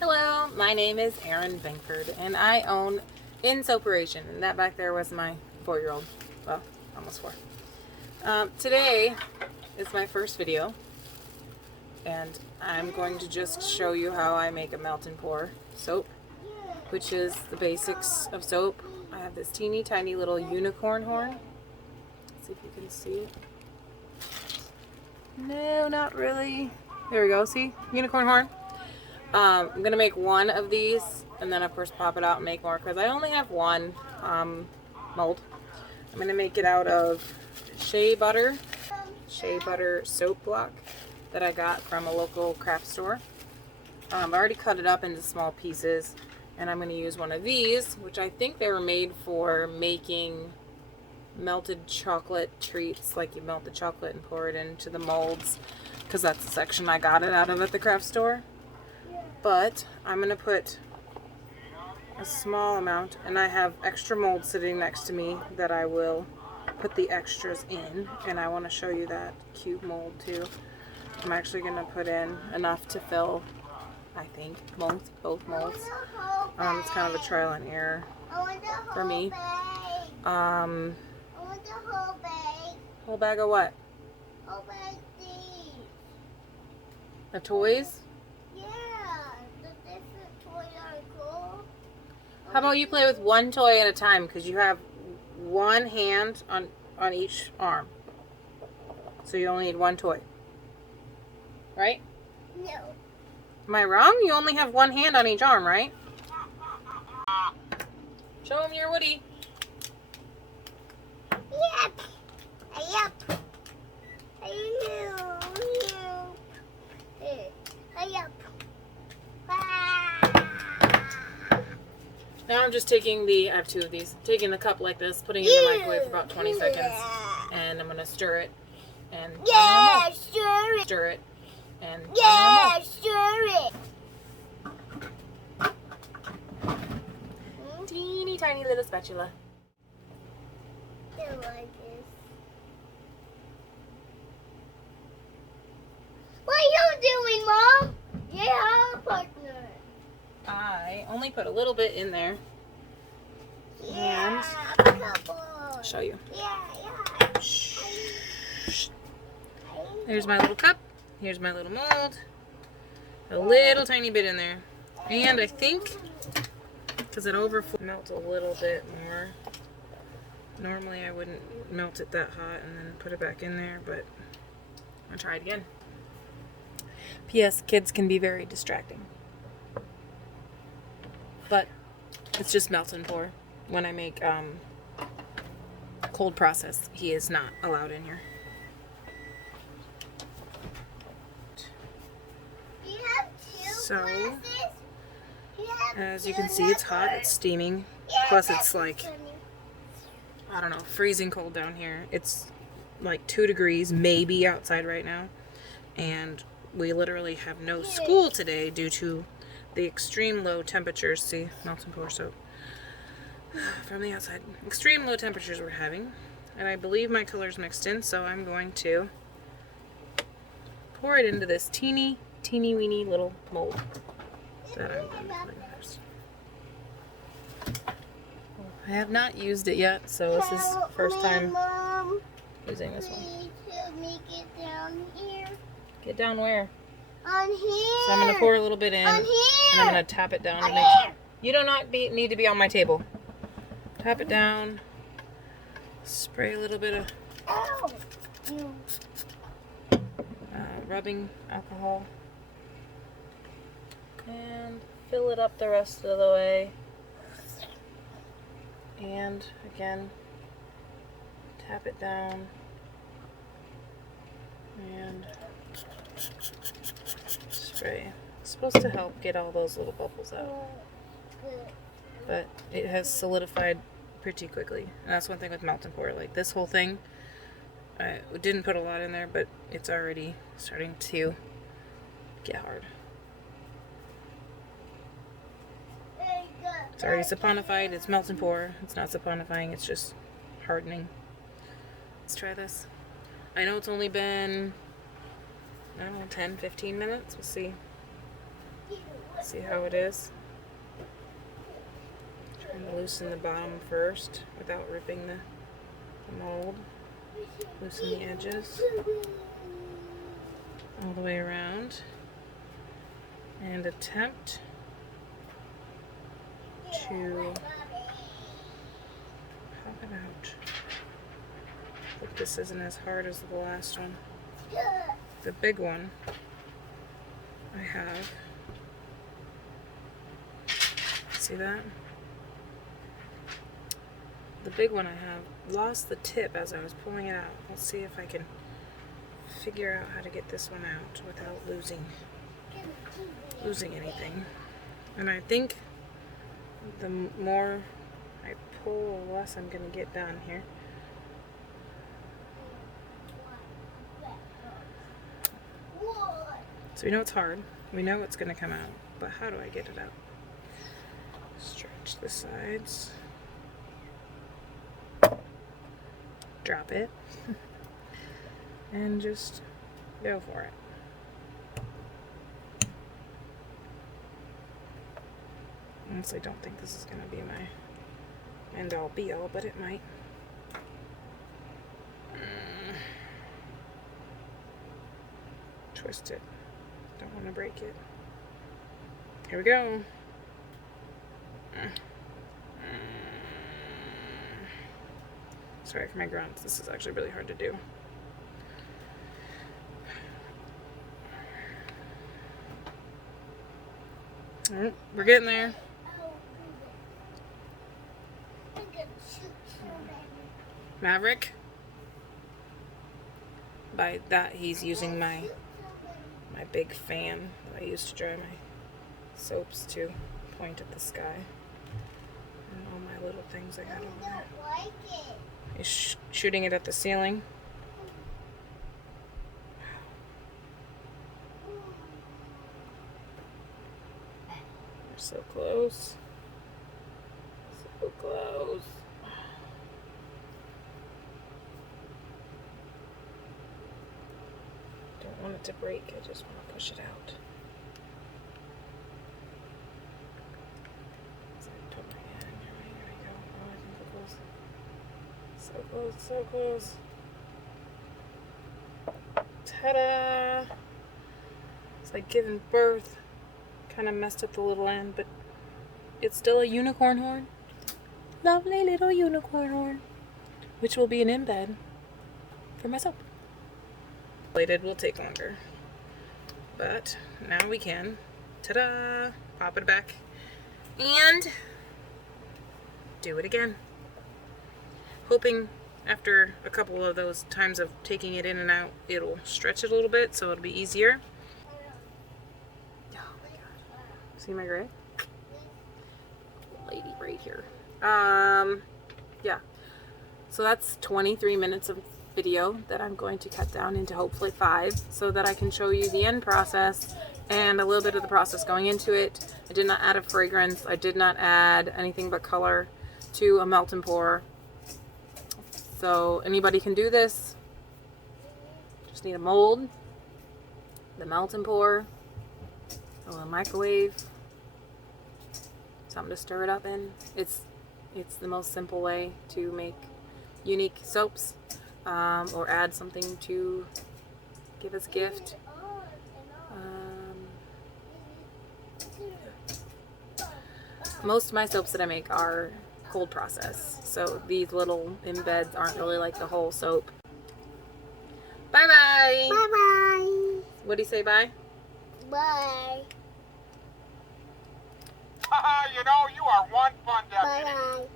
Hello, my name is Erin Binkford, and I own InSOAPeration, and that back there was my 4-year-old, well, almost 4. Today is my first video, and I'm going to just show you how I make a melt and pour soap, which is the basics of soap. I have this teeny tiny little unicorn horn. Let's see if you can see it. No, not really. There we go, see? Unicorn horn. I'm going to make one of these and then of course pop it out and make more because I only have one mold. I'm going to make it out of shea butter soap block that I got from a local craft store. I already cut it up into small pieces, and I'm going to use one of these, which I think they were made for making melted chocolate treats, like you melt the chocolate and pour it into the molds, because that's the section I got it out of at the craft store. But I'm going to put a small amount, and I have extra molds sitting next to me that I will put the extras in, and I want to show you that cute mold too. I'm actually going to put in enough to fill, I think, both molds. It's kind of a trial and error for me. Whole bag of what? Whole bag these. The toys? Yeah, the different toys are cool. How about you play with one toy at a time, because you have one hand on each arm. So you only need one toy. Right? No. Am I wrong? You only have one hand on each arm, right? Show him your Woody. Yep. Yep. Yep. Now I'm just taking I have two of these, taking the cup like this, putting it in the microwave for about 20 seconds, and I'm going to stir it, and Yeah, stir it. Stir it, and Yeah, stir it. Teeny tiny little spatula. I like this. What are you doing, Mom? Yeah, partner. I only put a little bit in there. Yeah, And a couple. I'll show you. Yeah. There's my little cup. Here's my little mold. A little tiny bit in there. And I think, because it overflows, melts a little bit more. Normally I wouldn't melt it that hot and then put it back in there, but I'll try it again. P.S. Kids can be very distracting. But it's just melt and pour. When I make cold process, he is not allowed in here. You have two So, glasses? as you can see, it's hot, it's steaming. Plus it's like, I don't know, freezing cold down here. It's like 2 degrees maybe outside right now. And we literally have no school today due to the extreme low temperatures. See, melt and pour soap from the outside. Extreme low temperatures we're having. And I believe my color's mixed in, so I'm going to pour it into this teeny weeny little mold that I'm going to put in first. I have not used it yet, so this is the first time Mom, using this one. need to make it down here. Get down where? On here. So I'm going to pour a little bit in, On and here. I'm going to tap it down. On To make here. You do not need to be on my table. Tap it down. Spray a little bit of Ow. rubbing alcohol. And fill it up the rest of the way. And again, tap it down. And spray. It's supposed to help get all those little bubbles out. But it has solidified pretty quickly. And that's one thing with melt and pour. Like this whole thing, I didn't put a lot in there, but it's already starting to get hard. It's already saponified. It's melt and pour. It's not saponifying. It's just hardening. Let's try this. I know it's only been, I don't know, 10, 15 minutes. We'll see. See how it is? Trying to loosen the bottom first without ripping the mold. Loosen the edges all the way around. And attempt to pop it out. Hope this isn't as hard as the last one. The big one I have. See that? The big one I have lost the tip as I was pulling it out. Let's see if I can figure out how to get this one out without losing anything. And I think the more I pull, the less I'm going to get done here. So we know it's hard. We know it's going to come out. But how do I get it out? Stretch the sides. Drop it. And just go for it. Honestly, don't think this is going to be my end all be all, but it might. Twist it. Don't want to break it. Here we go. Sorry for my grunts. This is actually really hard to do. Alright, we're getting there. Maverick. By that, he's using my big fan that I use to dry my soaps to point at the sky. And all my little things I got over there. He's shooting it at the ceiling. We're so close. So close. Don't want it to break, I just want to push it out. So I put my hand here we go. Oh, I think we're close. So close, so close. Ta-da! It's like giving birth. Kind of messed up the little end, but it's still a unicorn horn. Lovely little unicorn horn. Which will be an embed for my soap. Plated will take longer. But now we can. Ta-da! Pop it back. And do it again. Hoping after a couple of those times of taking it in and out, it'll stretch it a little bit so it'll be easier. Oh my gosh. See my gray? Lady right here. Yeah. So that's 23 minutes of video that I'm going to cut down into hopefully 5 so that I can show you the end process and a little bit of the process going into it. I did not add a fragrance. I did not add anything but color to a melt and pour. So anybody can do this. Just need a mold, the melt and pour, a little microwave, something to stir it up in. It's the most simple way to make unique soaps, or add something to give as a gift. Most of my soaps that I make are cold process, so these little embeds aren't really like the whole soap. Bye bye. Bye bye. What do you say? Bye. Bye. You know, you are one fun deputy. Bye bye.